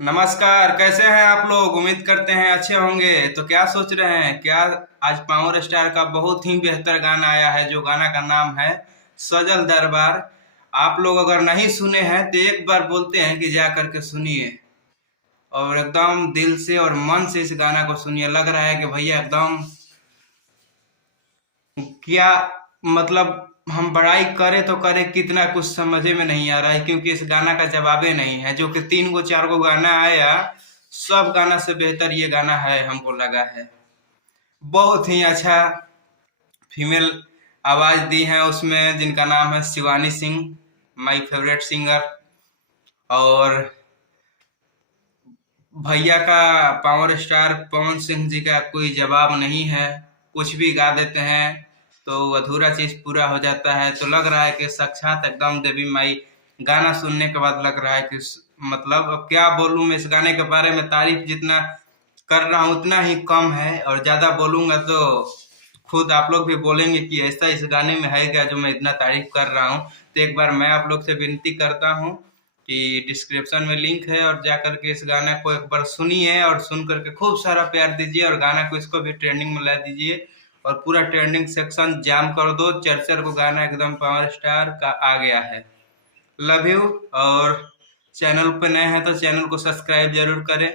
नमस्कार। कैसे हैं आप लोग? उम्मीद करते हैं अच्छे होंगे। तो क्या सोच रहे हैं? क्या आज पावर स्टार का बहुत ही बेहतर गाना आया है, जो गाना का नाम है सजल दरबार। आप लोग अगर नहीं सुने हैं तो एक बार बोलते हैं कि जा करके सुनिए, और एकदम दिल से और मन से इस गाना को सुनिए। लग रहा है कि भैया एकदम क्या मतलब, हम बड़ाई करें तो करें कितना, कुछ समझे में नहीं आ रहा है, क्योंकि इस गाना का जवाबे नहीं है। जो कि 3 गो 4 गो गाना आया, सब गाना से बेहतर ये गाना है, हमको लगा है। बहुत ही अच्छा फीमेल आवाज दी है उसमें, जिनका नाम है Shivani Singh, my favourite singer. और भैया का, पावर स्टार पवन सिंह जी का कोई जवाब नहीं है। कुछ भी गा देते हैं तो अधूरा चीज पूरा हो जाता है। तो लग रहा है कि साक्षात एकदम देवी माई। गाना सुनने के बाद लग रहा है कि मतलब अब क्या बोलूं मैं इस गाने के बारे में। तारीफ जितना कर रहा हूँ उतना ही कम है, और ज्यादा बोलूंगा तो खुद आप लोग भी बोलेंगे कि ऐसा इस गाने में है क्या जो मैं इतना तारीफ कर रहा हूँ। तो एक बार मैं आप लोग से विनती करता हूँ कि डिस्क्रिप्शन में लिंक है, और जा करके इस गाने को एक बार सुनिए, और सुन करके खूब सारा प्यार दीजिए, और गाना को इसको भी ट्रेंडिंग में ला दीजिए, और पूरा ट्रेंडिंग सेक्शन जाम कर दो। चर्चर को गाना एकदम पावर स्टार का आ गया है। Love you. और चैनल पे नए हैं तो चैनल को सब्सक्राइब जरूर करें।